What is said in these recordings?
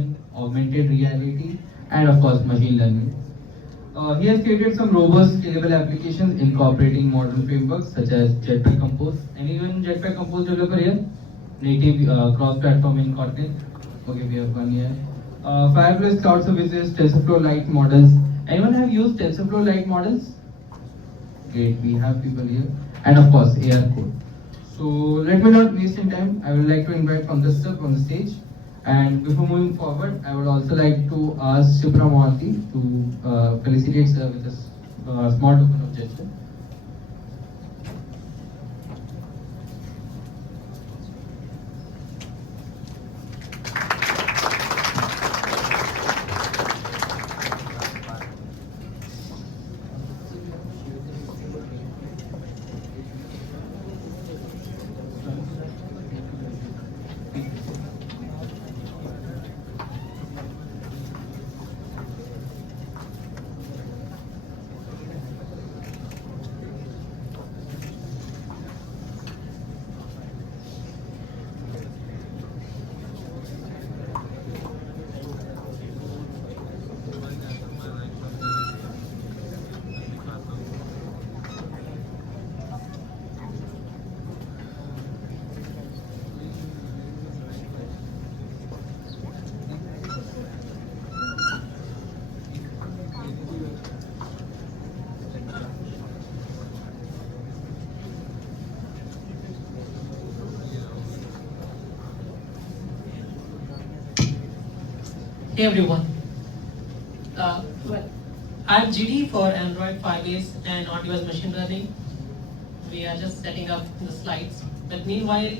automation, augmented reality, and of course machine learning. He has created some robust, scalable applications incorporating modern frameworks such as Jetpack Compose. Anyone Jetpack Compose developer here? Native cross-platform in Kotlin. Okay, we have one here. Firebase Cloud Services, TensorFlow Lite models. Anyone have used TensorFlow Lite models? Great, we have people here. And of course, AR code. So let me not waste any time. I would like to invite Pankaj Rai on the stage. And before moving forward, I would also like to ask Shubhra Mohanty to felicitate sir with a small token of gesture. Hey everyone. Well, I'm GD for Android Firebase and on-device machine learning. We are just setting up the slides. But meanwhile,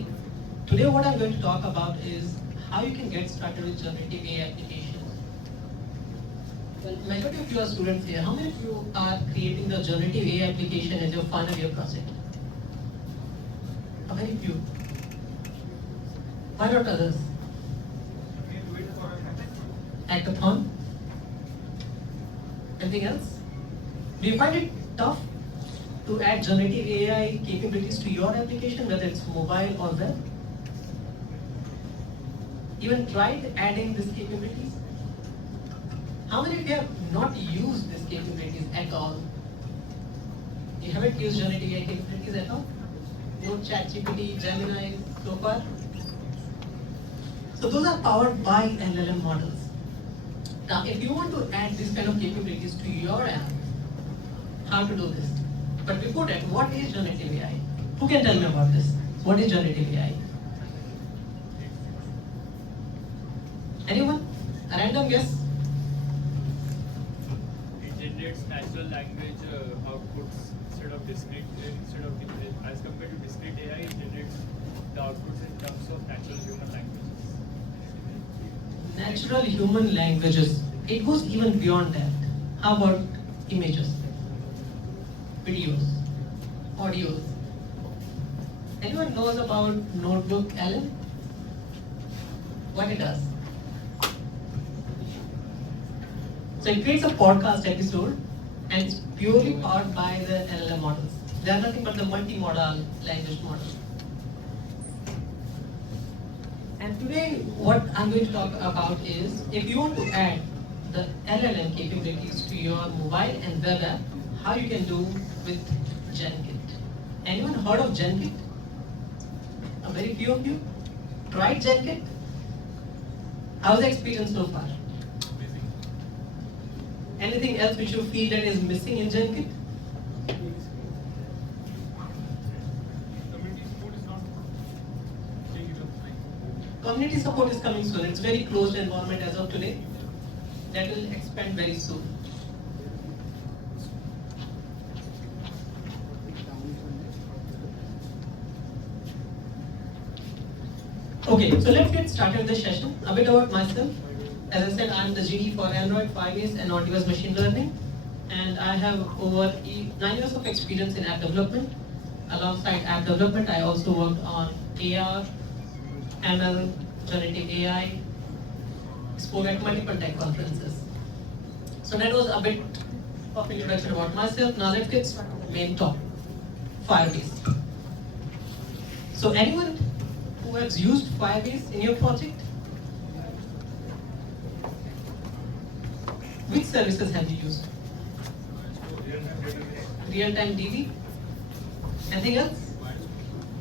today what I'm going to talk about is how you can get started with generative AI applications. Well, majority of you are students here. How many of you are creating the generative AI application as your final year project? How many of you? Why not others? Hackathon? Anything else? Do you find it tough to add generative AI capabilities to your application, whether it's mobile or web? Even tried adding these capabilities? How many of you have not used these capabilities at all? You haven't used generative AI capabilities at all? No ChatGPT, Gemini so far? So those are powered by LLM models. Now, if you want to add this kind of capabilities to your app, how to do this? But before that, what is generative AI? Who can tell me about this? What is generative AI? Anyone? A random guess? It generates natural language outputs instead of discrete, as compared to discrete AI, it generates the outputs in terms of natural human languages. Natural human languages. It goes even beyond that. How about images, videos, audios? Anyone knows about Notebook LM? What it does? So it creates a podcast episode and it's purely powered by the LLM models. They are nothing but the multimodal language models. And today, what I'm going to talk about is, if you want to add the LLM capabilities to your mobile and web app, how you can do with Genkit. Anyone heard of Genkit? A very few of you? Tried Genkit? How's the experience so far? Anything else which you feel that is missing in Genkit? Community support is coming soon. It's very closed environment as of today. That will expand very soon. Okay, so let's get started with the session. A bit about myself. As I said, I'm the GD for Android, Firebase, and on-device machine learning. And I have over 9 years of experience in app development. Alongside app development, I also worked on AR, ML, generative AI, spoke at multiple tech conferences. So that was a bit of introduction about myself. Now let's get started with the main topic, Firebase. So anyone who has used Firebase in your project? Which services have you used? Real-time DB. Anything else?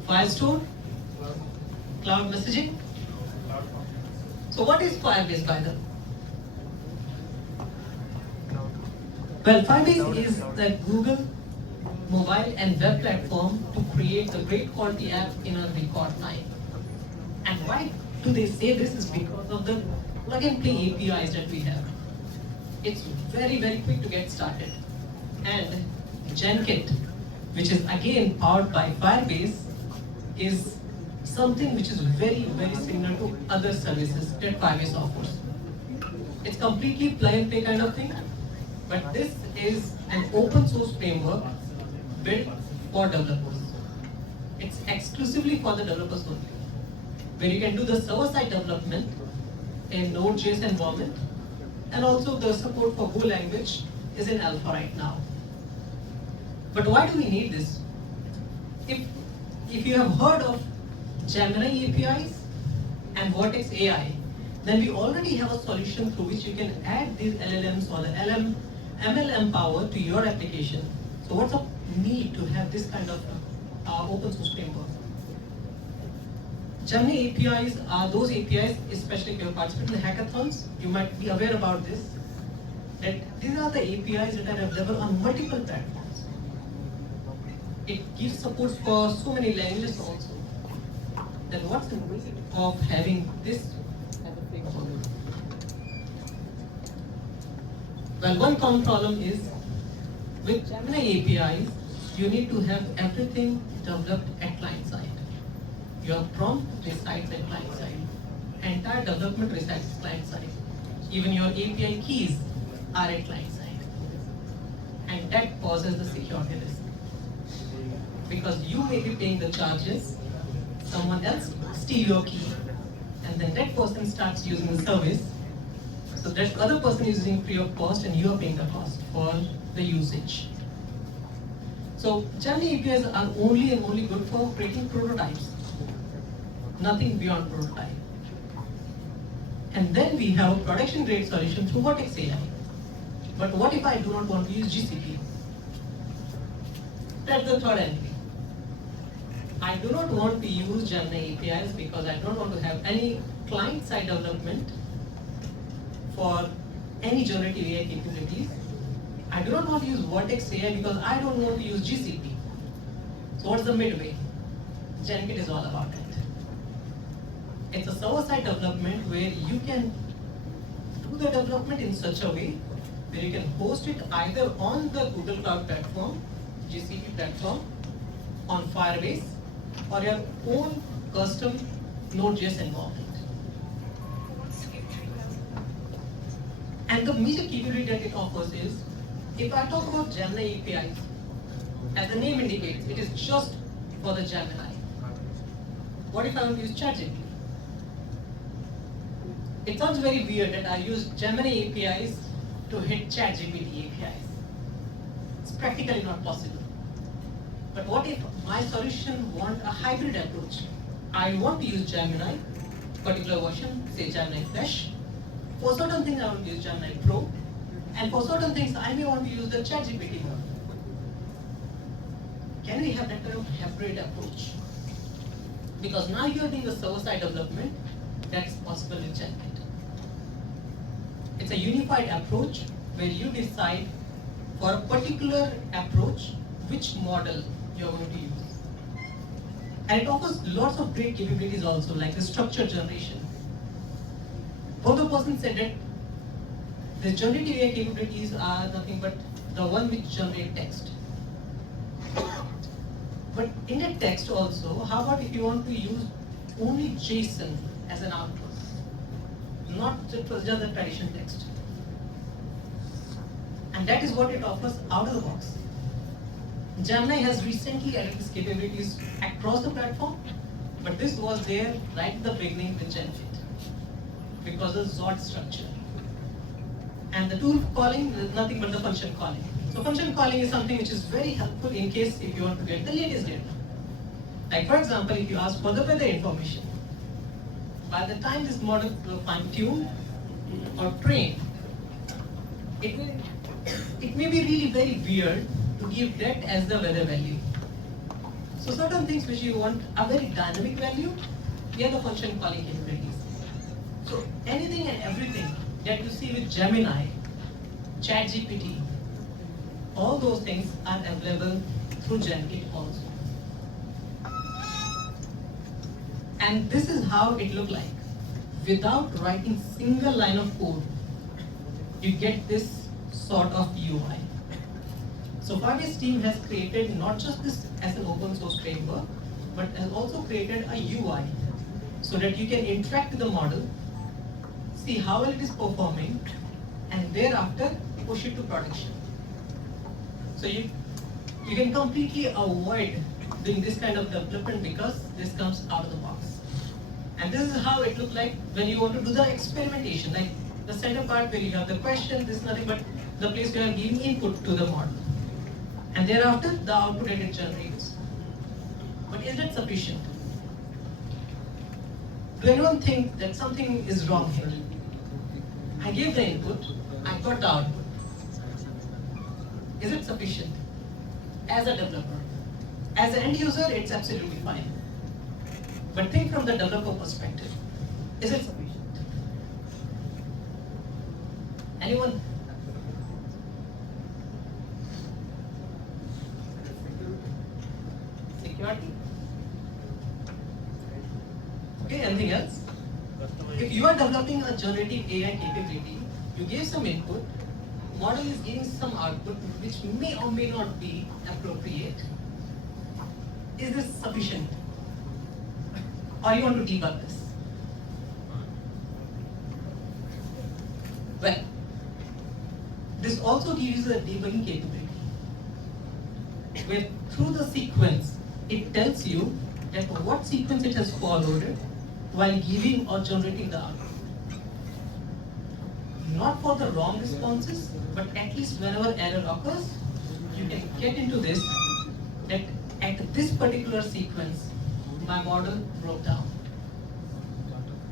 Firestore. Cloud messaging. So what is Firebase, by the way? Well, Firebase is the Google mobile and web platform to create the great quality app in a record time. And why do they say this? Is because of the plug and play APIs that we have. It's very, very quick to get started. And Genkit, which is again powered by Firebase, is something which is very, very similar to other services that Firebase offers. It's completely plug and play kind of thing, but this is an open source framework built for developers. It's exclusively for the developers only, where you can do the server-side development in Node.js environment, and also the support for Go language is in alpha right now. But why do we need this? If you have heard of Gemini APIs and Vertex AI, then we already have a solution through which you can add these LLMs or the MLM power to your application. So what's the need to have this kind of open source framework? Gemini APIs are those APIs, especially if you have participated in the hackathons, you might be aware about this, that these are the APIs that are available on multiple platforms. It gives support for so many languages also. Then what's the reason of having this as a framework? Well, one common problem is with Gemini APIs, you need to have everything developed at client side. Your prompt resides at client side. Entire development resides at client side. Even your API keys are at client side. And that poses the security risk. Because you may be paying the charges, someone else steal your key, and then that person starts using the service. So that other person is using free of cost and you are paying the cost for the usage. So Gemini APIs are only and only good for creating prototypes. Nothing beyond prototype. And then we have a production grade solution through Vertex AI. But what if I do not want to use GCP? That's the third entry. I do not want to use Gemini APIs because I don't want to have any client-side development for any generative AI capabilities. I do not want to use Vertex AI because I don't want to use GCP. So what's the midway? Genkit is all about it. It's a server-side development where you can do the development in such a way where you can host it either on the Google Cloud platform, GCP platform, on Firebase, or your own custom Node.js environment. And the major capability that it offers is, if I talk about Gemini APIs, as the name indicates, it is just for the Gemini. What if I want to use ChatGPT? It sounds very weird that I use Gemini APIs to hit ChatGPT APIs. It's practically not possible. But what if my solution want a hybrid approach? I want to use Gemini, particular version, say Gemini Flash. For certain things I want to use Gemini Pro, and for certain things I may want to use the ChatGPT one. Can we have that kind of hybrid approach? Because now you are doing the server-side development, that's possible with Genkit. It's a unified approach where you decide for a particular approach which model you're going to use. And it offers lots of great capabilities also, like the structure generation. Both the person said that the generative AI capabilities are nothing but the one which generate text. But in that text also, how about if you want to use only JSON as an output, not just the traditional text? And that is what it offers out of the box. Gemini has recently added these capabilities across the platform, but this was there right at the beginning with Genkit because of Zod structure. And the tool calling is nothing but the function calling. So function calling is something which is very helpful in case if you want to get the latest data. Like for example, if you ask for the weather information, by the time this model will fine-tune or train, it may, it may be really very weird to give that as the weather value. So certain things which you want a very dynamic value, we have the function calling capabilities. So anything and everything that you see with Gemini, ChatGPT, all those things are available through Genkit also. And this is how it looked like. Without writing single line of code, you get this sort of UI. So Firebase team has created not just this as an open source framework, but has also created a UI so that you can interact with the model, see how well it is performing, and thereafter push it to production. So you can completely avoid doing this kind of development because this comes out of the box. And this is how it looks like when you want to do the experimentation, like the center part where you have the question, this is nothing but the place where you are giving input to the model. And thereafter, the output that it generates. But is that sufficient? Do anyone think that something is wrong here? I gave the input, I got the output. Is it sufficient? As a developer. As an end user, it's absolutely fine. But think from the developer perspective. Is it sufficient? Anyone? Security? Okay, anything else? If you are developing a generative AI capability, you give some input, model is giving some output which may or may not be appropriate. Is this sufficient? Or you want to debug this? Well, this also gives you a debugging capability, where through the sequence, it tells you that what sequence it has followed while giving or generating the output. Not for the wrong responses, but at least whenever error occurs, you can get into this, that at this particular sequence, my model broke down.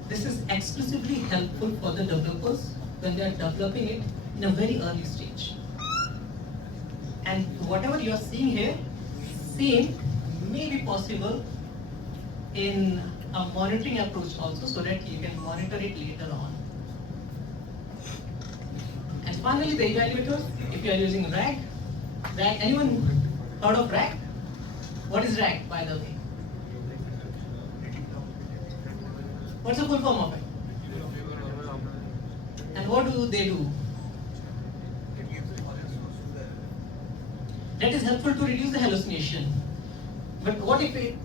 This is exclusively helpful for the developers when they are developing it in a very early stage. And whatever you are seeing here, same may be possible in a monitoring approach also, so that you can monitor it later on. And finally, the evaluators, if you are using RAG, anyone heard of RAG? What is RAG, by the way? What's the full form of it? And what do they do? That is helpful to reduce the hallucination. But what if it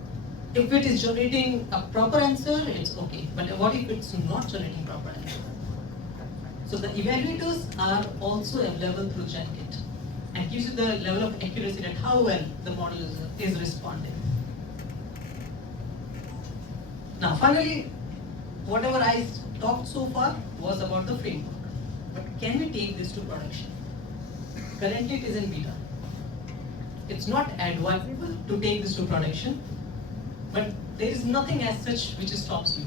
is generating a proper answer, it's okay. But what if it's not generating proper answer? So the evaluators are also available through Genkit and gives you the level of accuracy that how well the model is responding. Now finally, whatever I talked so far was about the framework. But can we take this to production? Currently it is in beta. It's not advisable to take this to production, but there is nothing as such which stops you.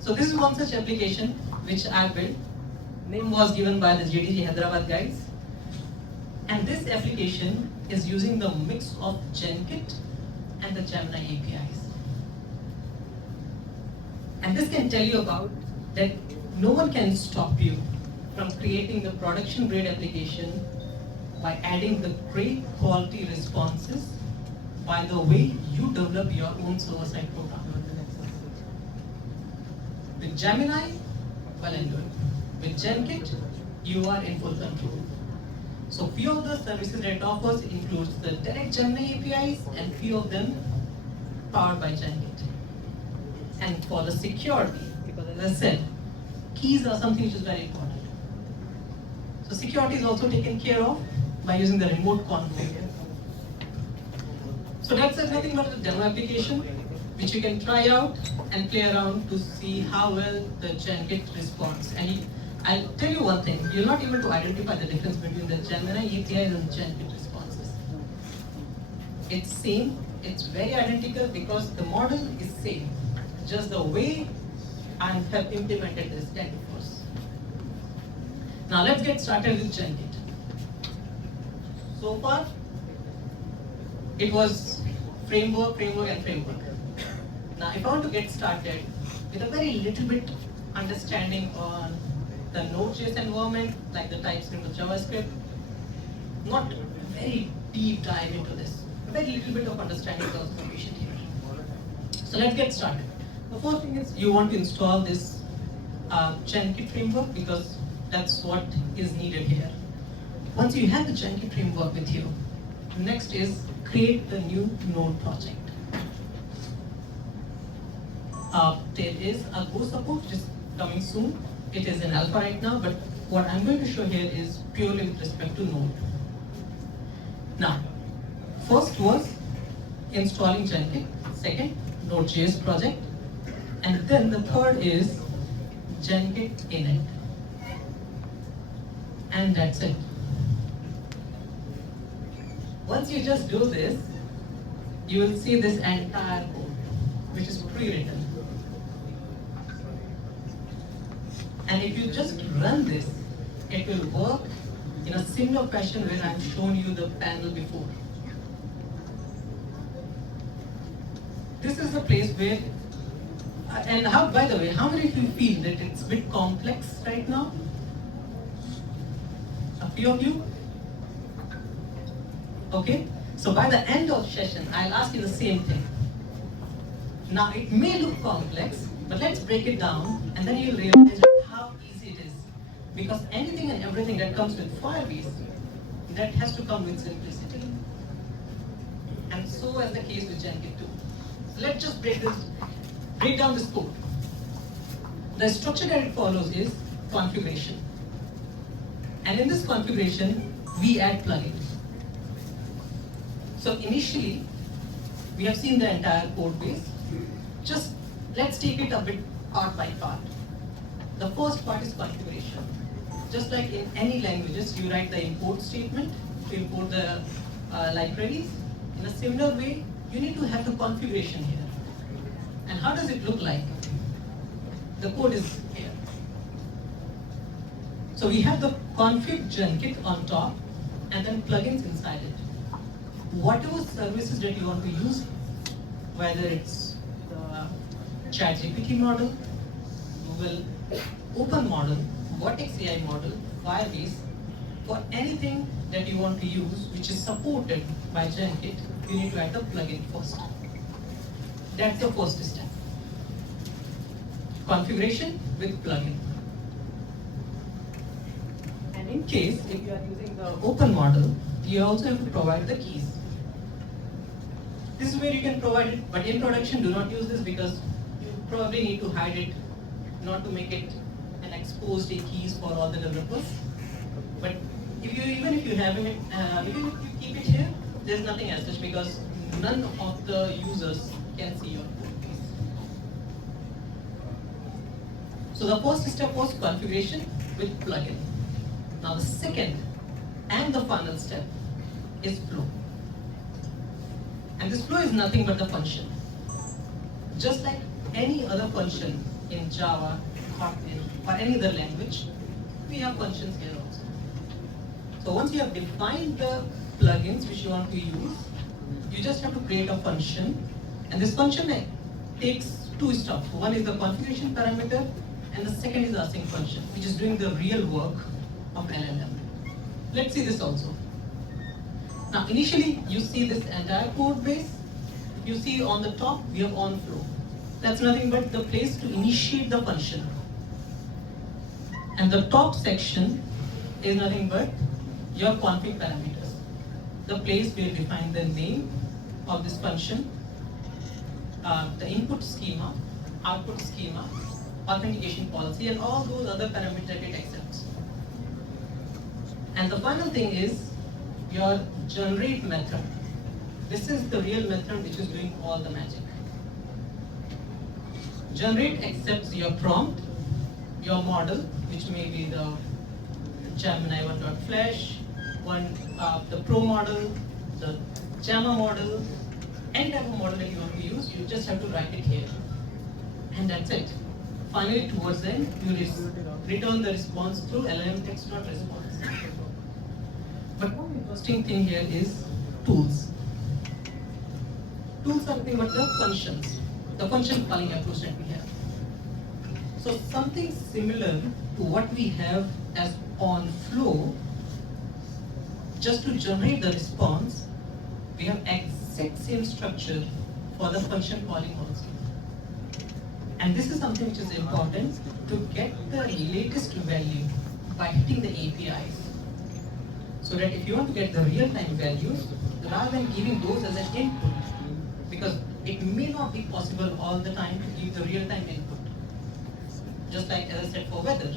So this is one such application which I built. Name was given by the JDG Hyderabad guys. And this application is using the mix of Genkit and the Gemini APIs. And this can tell you about that no one can stop you from creating the production grade application by adding the great quality responses by the way you develop your own server-side program. With Gemini, well and good. With Genkit, you are in full control. So few of the services that it offers includes the direct Gemini APIs and few of them powered by Genkit. And for the security, because as I said, keys are something which is very important. So security is also taken care of by using the remote control. So that's nothing but a demo application which you can try out and play around to see how well the Genkit responds. And I'll tell you one thing, you're not able to identify the difference between the Gemini APIs and Genkit responses. It's same, it's very identical because the model is same. Just the way I have implemented this 10 to first. Now let's get started with Genkit. So far, it was framework. Now if I want to get started with a very little bit understanding on the Node.js environment, like the TypeScript or JavaScript, not very deep dive into this, a very little bit of understanding is also sufficient here. So let's get started. The first thing is you want to install this Genkit framework because that's what is needed here. Once you have the Genkit framework with you, next is create the new node project. There is a Go support which is coming soon. It is in alpha right now, but what I'm going to show here is purely with respect to node. Now, first was installing Genkit, second Node.js project, and then the third is Genkit init. And that's it. Once you just do this, you will see this entire code, which is pre-written. And if you just run this, it will work in a similar fashion where I've shown you the panel before. This is the place where, and how, by the way, how many of you feel that it's a bit complex right now? A few of you? Okay, so by the end of session, I'll ask you the same thing. Now it may look complex, but let's break it down and then you'll realize how easy it is. Because anything and everything that comes with Firebase, that has to come with simplicity. And so is the case with Genkit too. So let's just break down this code. The structure that it follows is configuration. And in this configuration, we add plugins. So initially, we have seen the entire code base. Just let's take it a bit part by part. The first part is configuration. Just like in any languages, you write the import statement to import the libraries. In a similar way, you need to have the configuration here. And how does it look like? The code is here. So we have the config Genkit on top and then plugins inside it. Whatever services that you want to use, whether it's the ChatGPT model, Google Open model, Vortex AI model, Firebase, for anything that you want to use which is supported by Genkit, you need to add the plugin first. That's the first step. Configuration with plugin. And in case, if you are using the open model, you also have to provide the keys. This is where you can provide it, but in production, do not use this because you probably need to hide it, not to make it an exposed keys for all the developers. But even if you have it, even if you keep it here, there's nothing as such because none of the users can see your code base. So the first step was configuration with plugin. Now the second and the final step is flow. And this flow is nothing but the function. Just like any other function in Java, Kotlin, or any other language, we have functions here also. So once you have defined the plugins which you want to use, you just have to create a function. And this function takes two stuff. One is the configuration parameter, and the second is the async function, which is doing the real work of LLM. Let's see this also. Now initially, you see this entire code base. You see on the top, we have onFlow. That's nothing but the place to initiate the function. And the top section is nothing but your config parameters. The place where you define the name of this function, the input schema, output schema, authentication policy, and all those other parameters that it accepts. And the final thing is your generate method. This is the real method which is doing all the magic. Generate accepts your prompt, your model, which may be the Gemini 1.flash, the Pro model, the JAMA model, any type of model that you want to use, you just have to write it here. And that's it. finally towards the end, you return the response through LLM text not response. But one interesting thing here is tools. Tools are nothing but the functions, the function calling approach that we have. So something similar to what we have as on flow, just to generate the response, we have exact same structure for the function calling also. And this is something which is important to get the latest value by hitting the APIs. So that if you want to get the real-time values, rather than giving those as an input, because it may not be possible all the time to give the real-time input. Just like as I said for weather,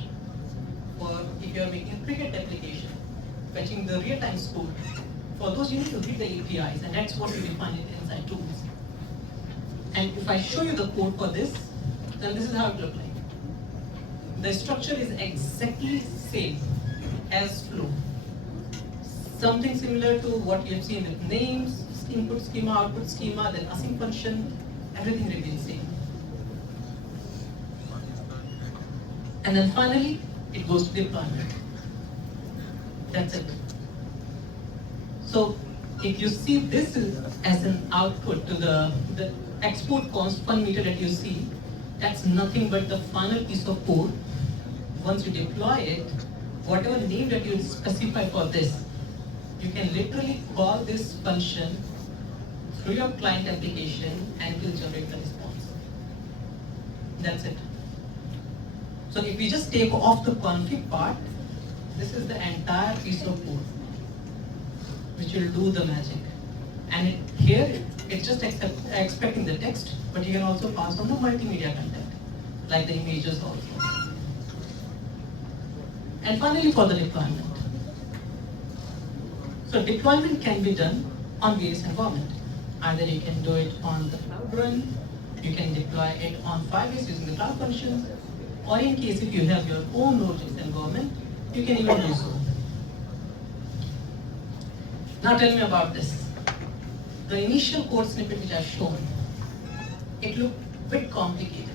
or if you are making a cricket application, fetching the real-time score, for those you need to hit the APIs, and that's what we define it inside tools. And if I show you the code for this, then this is how it looks like. The structure is exactly same as flow. Something similar to what you have seen with names, input schema, output schema, then async function, everything remains same. And then finally, it goes to deployment. That's it. So if you see this as an output to the export const fun meter that you see, that's nothing but the final piece of code. Once you deploy it, whatever name that you specify for this, you can literally call this function through your client application and it will generate the response. That's it. So if we just take off the config part, this is the entire piece of code which will do the magic. And here it's just expecting the text, but you can also pass on the multimedia content, like the images also. And finally for the deployment. So deployment can be done on various environments. Either you can do it on the cloud run, you can deploy it on Firebase using the cloud functions, or in case if you have your own Node.js environment, you can even do so. Now tell me about this. The initial code snippet which I've shown, it looked a bit complicated.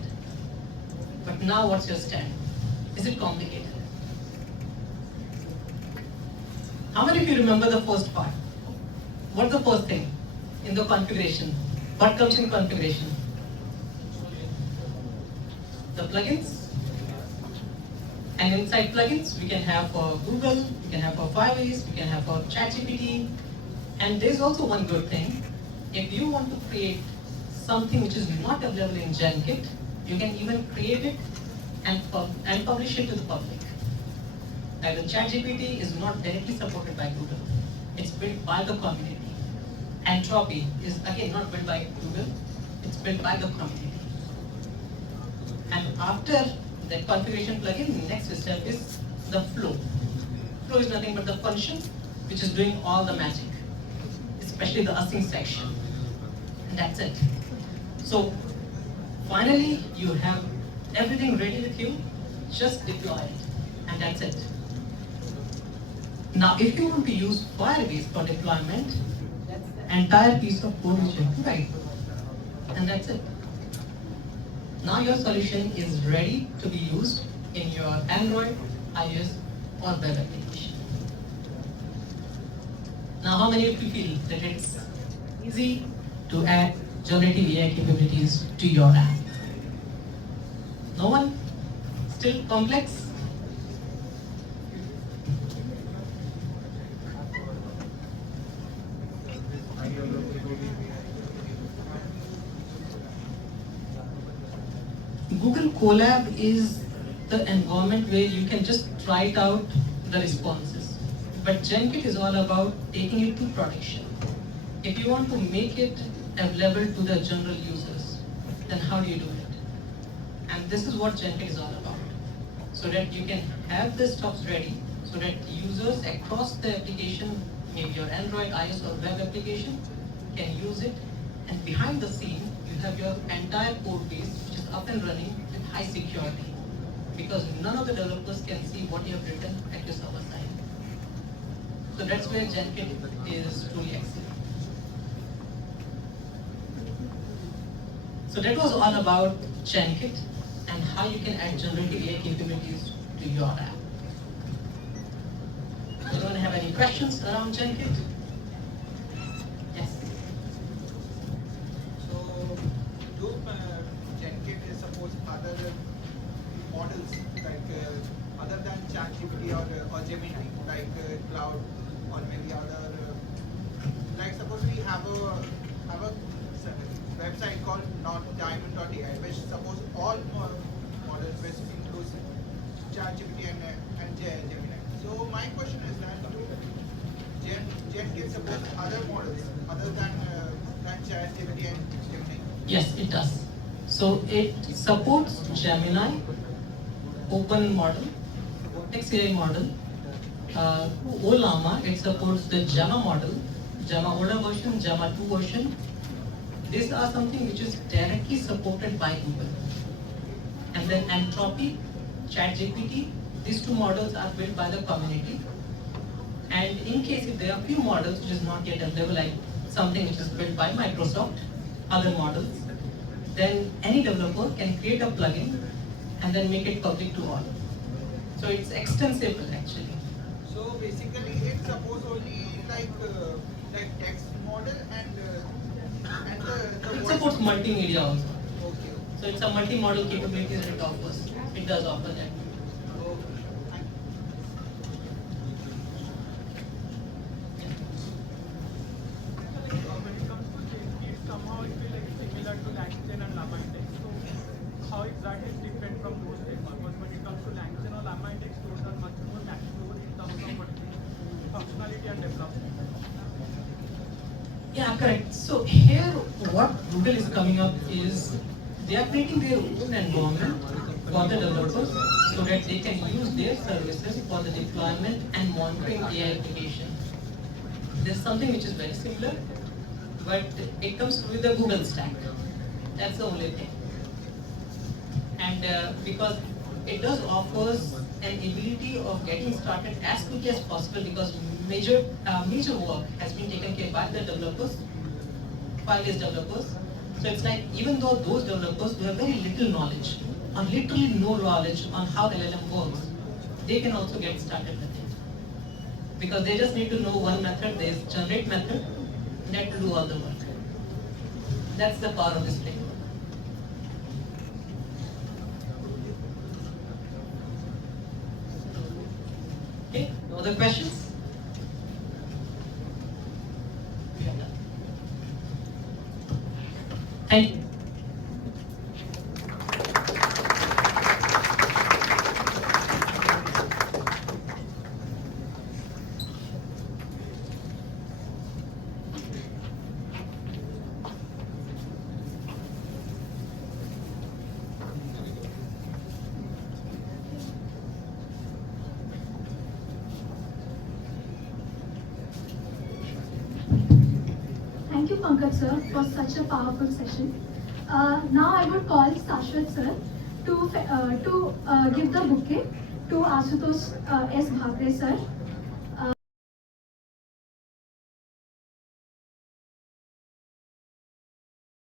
But now what's your stand? Is it complicated? How many of you remember the first part? What's the first thing in the configuration? What comes in configuration? The plugins. And inside plugins, we can have for Google, we can have for Firebase, we can have for ChatGPT. And there's also one good thing. If you want to create something which is not available in Genkit, you can even create it and publish it to the public. Like the ChatGPT is not directly supported by Google. It's built by the community. Entropy is again not built by Google, it's built by the community. And after the configuration plugin, the next step is the flow. Flow is nothing but the function which is doing all the magic, especially the async section. And that's it. So finally, you have everything ready with you, just deploy it, and that's it. Now, if you want to use Firebase for deployment, that's the entire piece of code which you have to write, and that's it. Now your solution is ready to be used in your Android, iOS, or web application. Now, how many of you feel that it's easy to add generative AI capabilities to your app? No one? Still complex? Google Colab is the environment where you can just try it out the responses. But Genkit is all about taking it to production. If you want to make it available to the general users, then how do you do it? And this is what Genkit is all about. So that you can have the stuff ready, so that users across the application, maybe your Android, iOS or web application, can use it. And behind the scene, you have your entire code base, which is up and running with high security. Because none of the developers can see what you have written at your server side. So that's where Genkit is truly excellent. So that was all about Genkit. and how you can add generative AI capabilities to your app. Anyone have any questions around Genkit? Yes. So, do Genkit is suppose other models like other than ChatGPT or Gemini, like Cloud or maybe other like suppose we have a website called not diamond.ai, which suppose all models which includes ChatGPT and Gemini. So my question is that Genkit suppose other models other than ChatGPT and Gemini. Yes, it does. So it supports Gemini, open model, XAI model, Olama. It supports the Gemma model, Gemma older version, Gemma 2 version. These are something which is directly supported by Google. And then Entropy, ChatGPT, these two models are built by the community. And in case if there are few models which is not yet available, like something which is built by Microsoft, other models, then any developer can create a plugin and then make it public to all. So it's extensible actually. So basically, it suppose only like text model and the It voice. supports multimedia also. Okay. So it's a multi-modal capability that it offers. It does offer that. When it comes to Genkit, somehow it will like similar to Langchain and Llama Index. So how exactly is different from those frameworks? Because when it comes to Langchain or Llama Index, those are much more mature in terms of functionality and development. Yeah, correct. So here what Google is coming up is they are creating their own environment for the developers so that they can use their services for the deployment and monitoring AI application. There's something which is very similar, but it comes with the Google stack. That's the only thing. And because it does offers an ability of getting started as quickly as possible because major work has been taken care by the developers, Firebase developers. So it's like even though those developers who have very little knowledge or literally no knowledge on how LLM works, they can also get started with it. Because they just need to know one method, there's generate method, that will do all the work. That's the power of this framework. Okay, no other questions? We are done. Thank you. Thank you, Pankaj sir, for such a powerful session. Now I would call Shashwat sir to give the bouquet to Ashutosh S. Bhakre sir